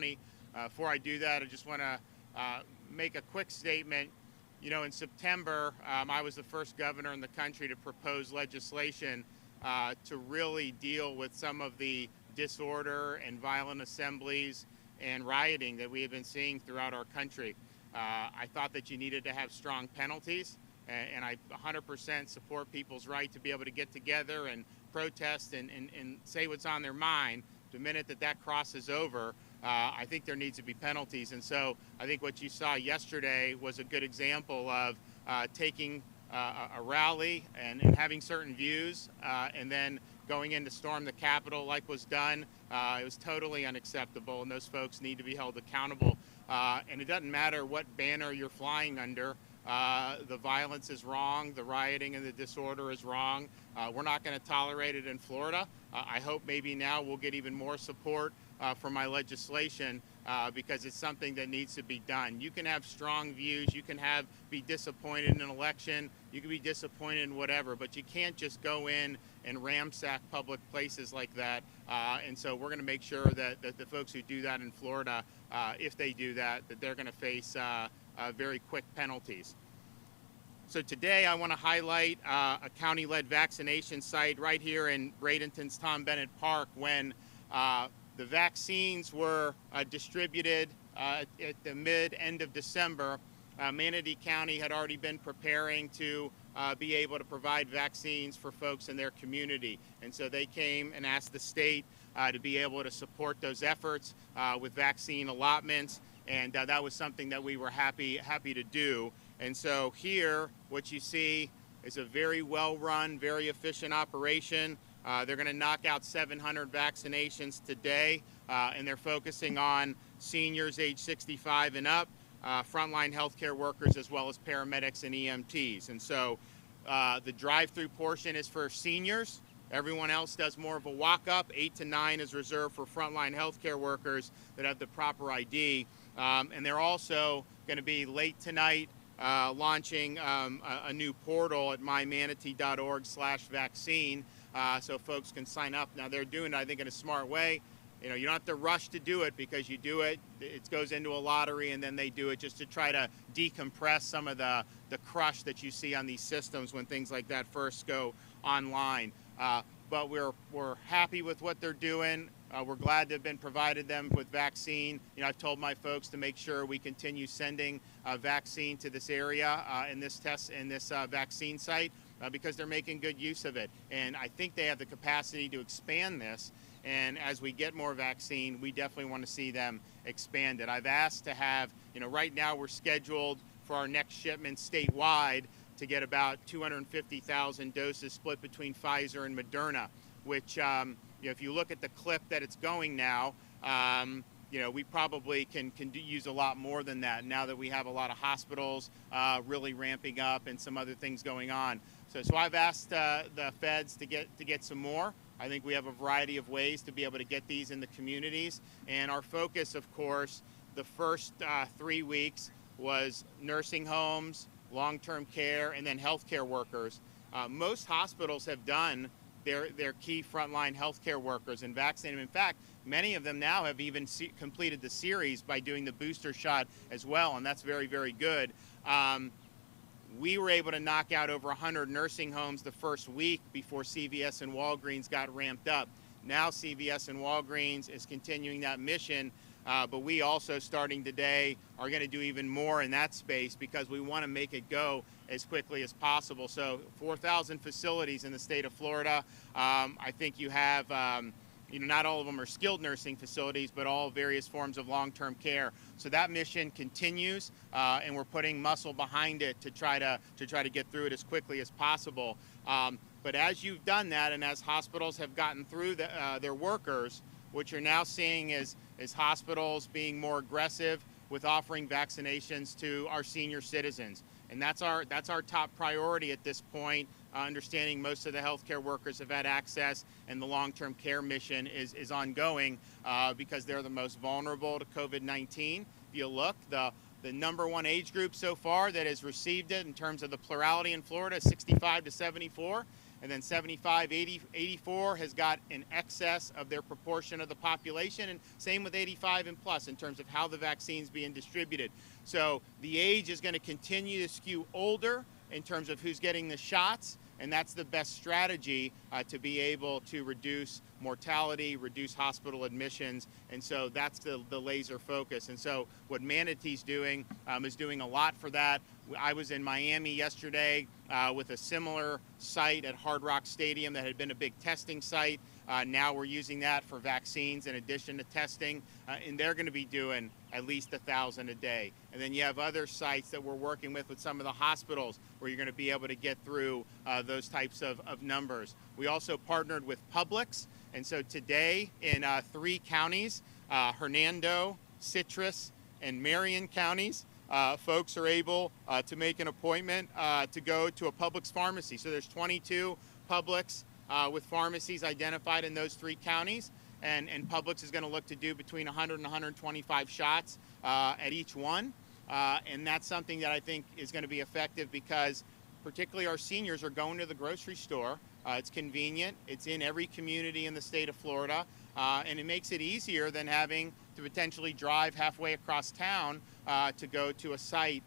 County. Before I do that, I just want to make a quick statement. You know, in September, I was the first governor in the country to propose legislation to really deal with some of the disorder and violent assemblies and rioting that we have been seeing throughout our country. I thought that you needed to have strong penalties, and I 100% support people's right to be able to get together and protest and say what's on their mind. The minute that crosses over, I think there needs to be penalties. And so I think what you saw yesterday was a good example of taking a rally and having certain views and then going in to storm the Capitol like was done. It was totally unacceptable, and those folks need to be held accountable. And it doesn't matter what banner you're flying under. The violence is wrong. The rioting and the disorder is wrong. We're not going to tolerate it in Florida. I hope maybe now we'll get even more support for my legislation because it's something that needs to be done. You can have strong views. You can be disappointed in an election. You can be disappointed in whatever, but you can't just go in and ramsack public places like that. And so we're going to make sure that the folks who do that in Florida, if they do that they're going to face very quick penalties. So today I want to highlight a county-led vaccination site right here in Bradenton's Tom Bennett Park. When the vaccines were distributed at the mid-end of December, Manatee County had already been preparing to be able to provide vaccines for folks in their community. And so they came and asked the state to be able to support those efforts with vaccine allotments. And that was something that we were happy to do. And so here, what you see is a very well-run, very efficient operation. They're going to knock out 700 vaccinations today, and they're focusing on seniors age 65 and up, frontline healthcare workers, as well as paramedics and EMTs. And so the drive-through portion is for seniors. Everyone else does more of a walk-up. 8 to 9 is reserved for frontline healthcare workers that have the proper ID. And they're also going to be late tonight launching a new portal at mymanatee.org/vaccine so folks can sign up. Now they're doing it, I think, in a smart way. You know, you don't have to rush to do it because you do it, it goes into a lottery, and then they do it just to try to decompress some of the crush that you see on these systems when things like that first go online. But we're happy with what they're doing. We're glad to have been provided them with vaccine. You know, I've told my folks to make sure we continue sending vaccine to this area in this vaccine site because they're making good use of it. And I think they have the capacity to expand this. And as we get more vaccine, we definitely want to see them expand it. I've asked to have, you know, right now we're scheduled for our next shipment statewide to get about 250,000 doses split between Pfizer and Moderna, which, you know, if you look at the clip that it's going now, you know, we probably can use a lot more than that now that we have a lot of hospitals really ramping up and some other things going on. So I've asked the feds to get some more. I think we have a variety of ways to be able to get these in the communities. And our focus, of course, the first 3 weeks was nursing homes, long-term care, and then healthcare workers. Most hospitals have done their key frontline healthcare workers and vaccinated them. In fact, many of them now have even completed the series by doing the booster shot as well, and that's very, very good. We were able to knock out over 100 nursing homes the first week before CVS and Walgreens got ramped up. Now CVS and Walgreens is continuing that mission, but we also, starting today, are going to do even more in that space because we want to make it go as quickly as possible. So 4,000 facilities in the state of Florida. I think you have, you know, not all of them are skilled nursing facilities, but all various forms of long-term care. So that mission continues, and we're putting muscle behind it to try to get through it as quickly as possible. But as you've done that, and as hospitals have gotten through their workers, what you're now seeing is hospitals being more aggressive with offering vaccinations to our senior citizens. And that's our top priority at this point, understanding most of the healthcare workers have had access, and the long-term care mission is ongoing because they're the most vulnerable to COVID-19. If you look, the #1 age group so far that has received it in terms of the plurality in Florida is 65 to 74. and then 75, 80, 84 has got an excess of their proportion of the population, and same with 85 and plus in terms of how the vaccine's being distributed. So the age is going to continue to skew older in terms of who's getting the shots, and that's the best strategy to be able to reduce mortality, reduce hospital admissions, and so that's the laser focus. And so what Manatee's doing is doing a lot for that. I was in Miami yesterday with a similar site at Hard Rock Stadium that had been a big testing site. Now we're using that for vaccines in addition to testing, and they're going to be doing at least 1,000 a day. And then you have other sites that we're working with some of the hospitals where you're going to be able to get through those types of numbers. We also partnered with Publix, and so today in 3 counties, Hernando, Citrus, and Marion counties, folks are able to make an appointment to go to a Publix pharmacy. So there's 22 Publix with pharmacies identified in those 3 counties, and Publix is going to look to do between 100 and 125 shots at each one, and that's something that I think is going to be effective because particularly our seniors are going to the grocery store. It's convenient, it's in every community in the state of Florida, and it makes it easier than having to potentially drive halfway across town to go to a site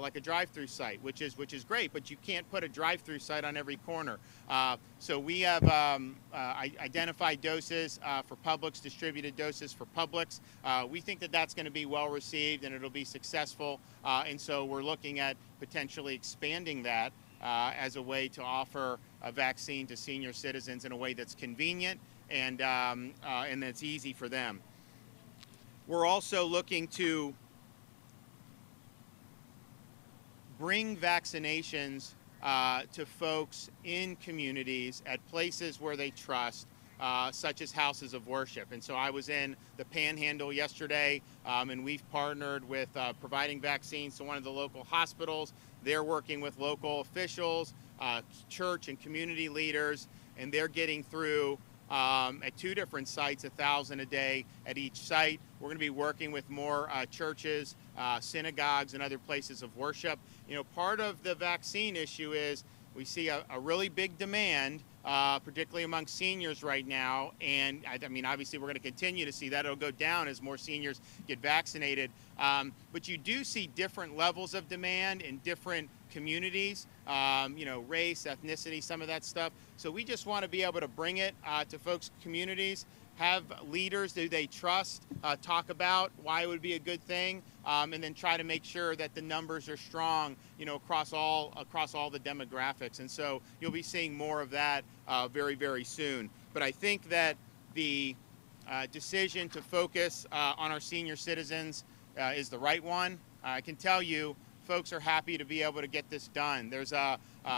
like a drive-through site, which is great, but you can't put a drive-through site on every corner. So we have identified doses for Publix, distributed doses for Publix. We think that that's going to be well received and it'll be successful, and so we're looking at potentially expanding that as a way to offer a vaccine to senior citizens in a way that's convenient and that's easy for them. We're also looking to bring vaccinations to folks in communities at places where they trust, such as houses of worship. And so I was in the Panhandle yesterday, and we've partnered with providing vaccines to one of the local hospitals. They're working with local officials, church and community leaders, and they're getting through at 2 different sites 1,000 a day at each site. We're going to be working with more churches, synagogues, and other places of worship. You know, part of the vaccine issue is we see a really big demand, particularly among seniors right now. And I mean, obviously, we're going to continue to see that. It'll go down as more seniors get vaccinated. But you do see different levels of demand in different communities, you know, race, ethnicity, some of that stuff. So we just want to be able to bring it to folks' communities, have leaders who they trust talk about why it would be a good thing, and then try to make sure that the numbers are strong, you know, across all the demographics. And so you'll be seeing more of that very, very soon. But I think that the decision to focus on our senior citizens is the right one. I can tell you, folks are happy to be able to get this done. There's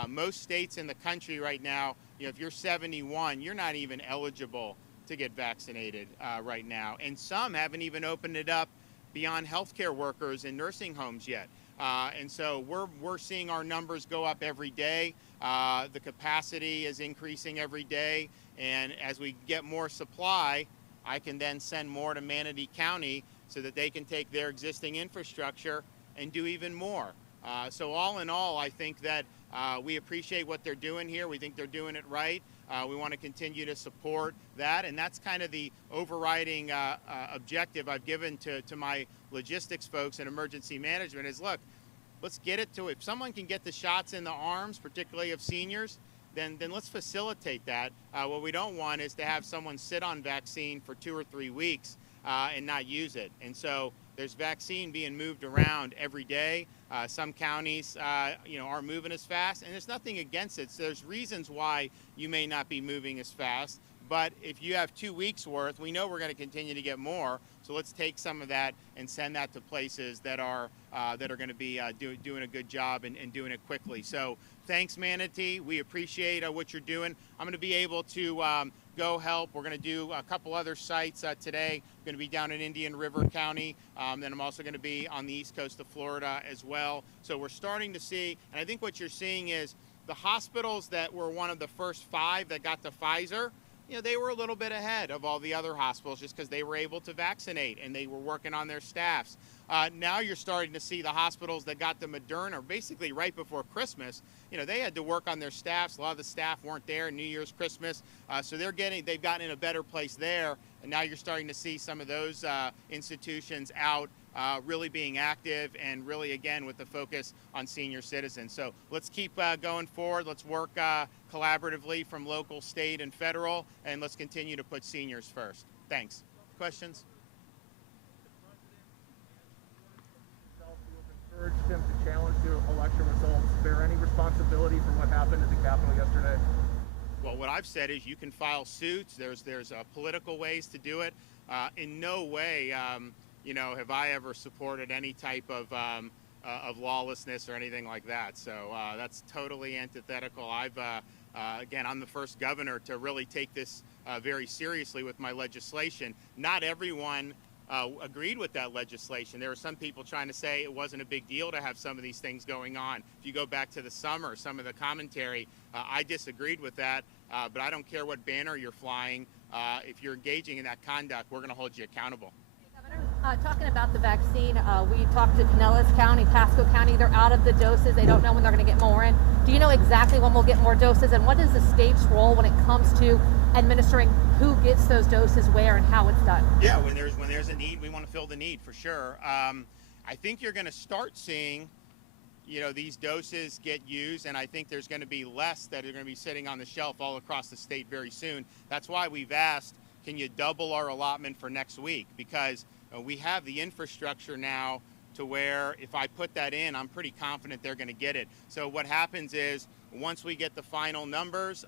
most states in the country right now, you know, if you're 71, you're not even eligible to get vaccinated right now. And some haven't even opened it up beyond healthcare workers in nursing homes yet. And so we're seeing our numbers go up every day. The capacity is increasing every day. And as we get more supply, I can then send more to Manatee County so that they can take their existing infrastructure and do even more. So all in all, I think that we appreciate what they're doing here. We think they're doing it right. We want to continue to support that, and that's kind of the overriding objective I've given to my logistics folks and emergency management is, look, let's get it to, if someone can get the shots in the arms, particularly of seniors, then let's facilitate that. What we don't want is to have someone sit on vaccine for 2 or 3 weeks and not use it. And so there's vaccine being moved around every day. Some counties, you know, aren't moving as fast, and there's nothing against it. So there's reasons why you may not be moving as fast. But if you have 2 weeks worth, we know we're going to continue to get more. So let's take some of that and send that to places that are going to be doing a good job and doing it quickly. So thanks, Manatee. We appreciate what you're doing. I'm going to be able to go help. We're going to do a couple other sites today. I'm going to be down in Indian River County. Then I'm also going to be on the east coast of Florida as well. So we're starting to see, and I think what you're seeing is the hospitals that were one of the first 5 that got the Pfizer, they were a little bit ahead of all the other hospitals just because they were able to vaccinate and they were working on their staffs. Now you're starting to see the hospitals that got the Moderna basically right before Christmas. They had to work on their staffs. A lot of the staff weren't there New Year's, Christmas, so they've gotten in a better place there. And now you're starting to see some of those institutions out really being active and really, again, with the focus on senior citizens. So let's keep going forward. Let's work collaboratively from local, state, and federal, and let's continue to put seniors first. Thanks. Questions? Urged him to challenge the election results. Bear any responsibility for what happened at the Capitol yesterday? Well, what I've said is you can file suits. There's political ways to do it. In no way, have I ever supported any type of lawlessness or anything like that. So that's totally antithetical. Again, I'm the first governor to really take this very seriously with my legislation. Not everyone agreed with that legislation. There were some people trying to say it wasn't a big deal to have some of these things going on. If you go back to the summer, some of the commentary, I disagreed with that, but I don't care what banner you're flying. If you're engaging in that conduct, we're going to hold you accountable. Talking about the vaccine, we talked to Pinellas County, Pasco County. They're out of the doses. They don't know when they're going to get more in. Do you know exactly when we'll get more doses? And what is the state's role when it comes to administering who gets those doses where and how it's done? Yeah, when there's a need, we want to fill the need for sure. I think you're going to start seeing, these doses get used, and I think there's going to be less that are going to be sitting on the shelf all across the state very soon. That's why we've asked, can you double our allotment for next week? Because we have the infrastructure now to where if I put that in, I'm pretty confident they're going to get it. So what happens is once we get the final numbers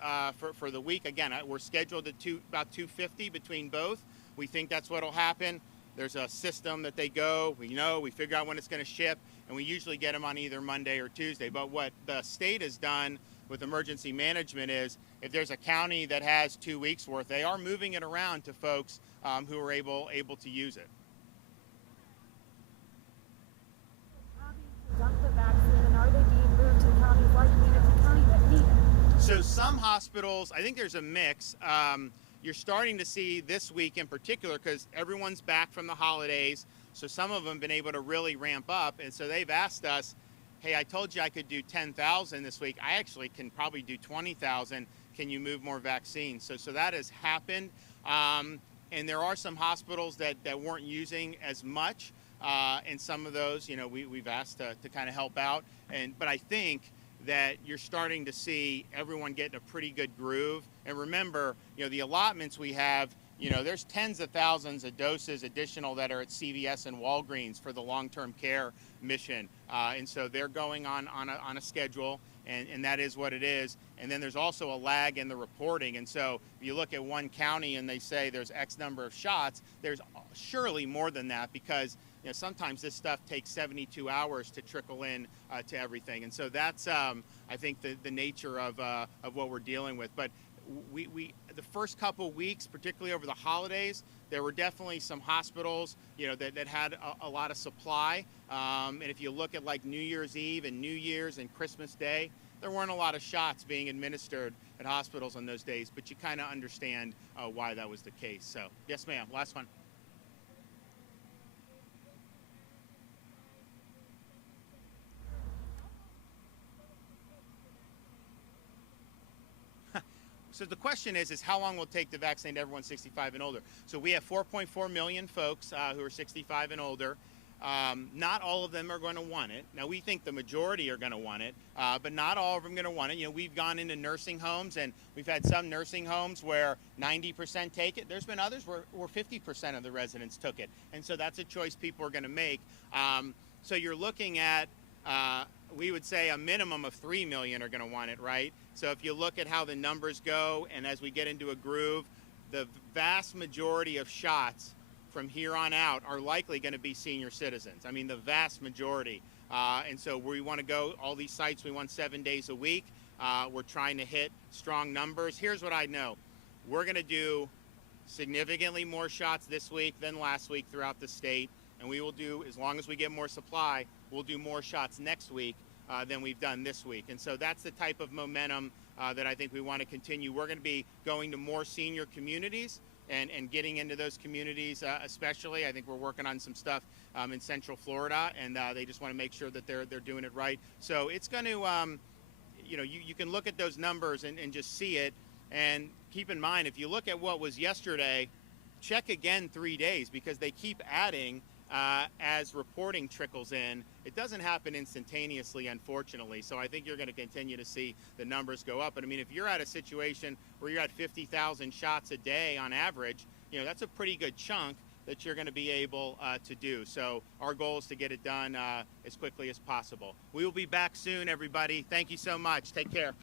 for the week, again, we're scheduled at about 250 between both. We think that's what will happen. There's a system that they go, we figure out when it's going to ship, and we usually get them on either Monday or Tuesday. But what the state has done with emergency management is if there's a county that has 2 weeks worth, they are moving it around to folks who are able to use it. Dump the vaccine, and are they being moved to counties like Manatee County that need it? So some hospitals, I think there's a mix. You're starting to see this week in particular because everyone's back from the holidays. So some of them have been able to really ramp up. And so they've asked us, hey, I told you I could do 10,000 this week. I actually can probably do 20,000. Can you move more vaccines? So that has happened. And there are some hospitals that weren't using as much. And some of those, we've asked to kind of help out. But I think that you're starting to see everyone get in a pretty good groove. And remember, the allotments we have, there's tens of thousands of doses additional that are at CVS and Walgreens for the long-term care mission. And so they're going on a schedule, and that is what it is. And then there's also a lag in the reporting. And so if you look at one county and they say there's X number of shots, there's surely more than that because sometimes this stuff takes 72 hours to trickle in to everything. And so that's, I think, the nature of what we're dealing with. But we the first couple weeks, particularly over the holidays, there were definitely some hospitals, that had a lot of supply. And if you look at like New Year's Eve and New Year's and Christmas Day, there weren't a lot of shots being administered at hospitals on those days. But you kind of understand why that was the case. So, yes, ma'am. Last one. So the question is how long will it take to vaccinate everyone 65 and older? So we have 4.4 million folks who are 65 and older. Not all of them are going to want it. Now, we think the majority are going to want it, but not all of them are going to want it. We've gone into nursing homes, and we've had some nursing homes where 90% take it. There's been others where 50% of the residents took it. And so that's a choice people are going to make. So you're looking at, we would say a minimum of 3 million are going to want it, right? So if you look at how the numbers go, and as we get into a groove, the vast majority of shots from here on out are likely going to be senior citizens. I mean, the vast majority. And so we want to go, all these sites, we want 7 days a week. We're trying to hit strong numbers. Here's what I know. We're going to do significantly more shots this week than last week throughout the state. And we will do, as long as we get more supply, we'll do more shots next week than we've done this week. And so that's the type of momentum that I think we want to continue. We're going to be going to more senior communities and getting into those communities, especially. I think we're working on some stuff in Central Florida, and they just want to make sure that they're doing it right. So it's going to, you can look at those numbers and just see it. And keep in mind, if you look at what was yesterday, check again 3 days, because they keep adding as reporting trickles in. It doesn't happen instantaneously, unfortunately. So I think you're going to continue to see the numbers go up. But I mean, if you're at a situation where you're at 50,000 shots a day on average, that's a pretty good chunk that you're going to be able to do. So our goal is to get it done as quickly as possible. We will be back soon, everybody. Thank you so much. Take care.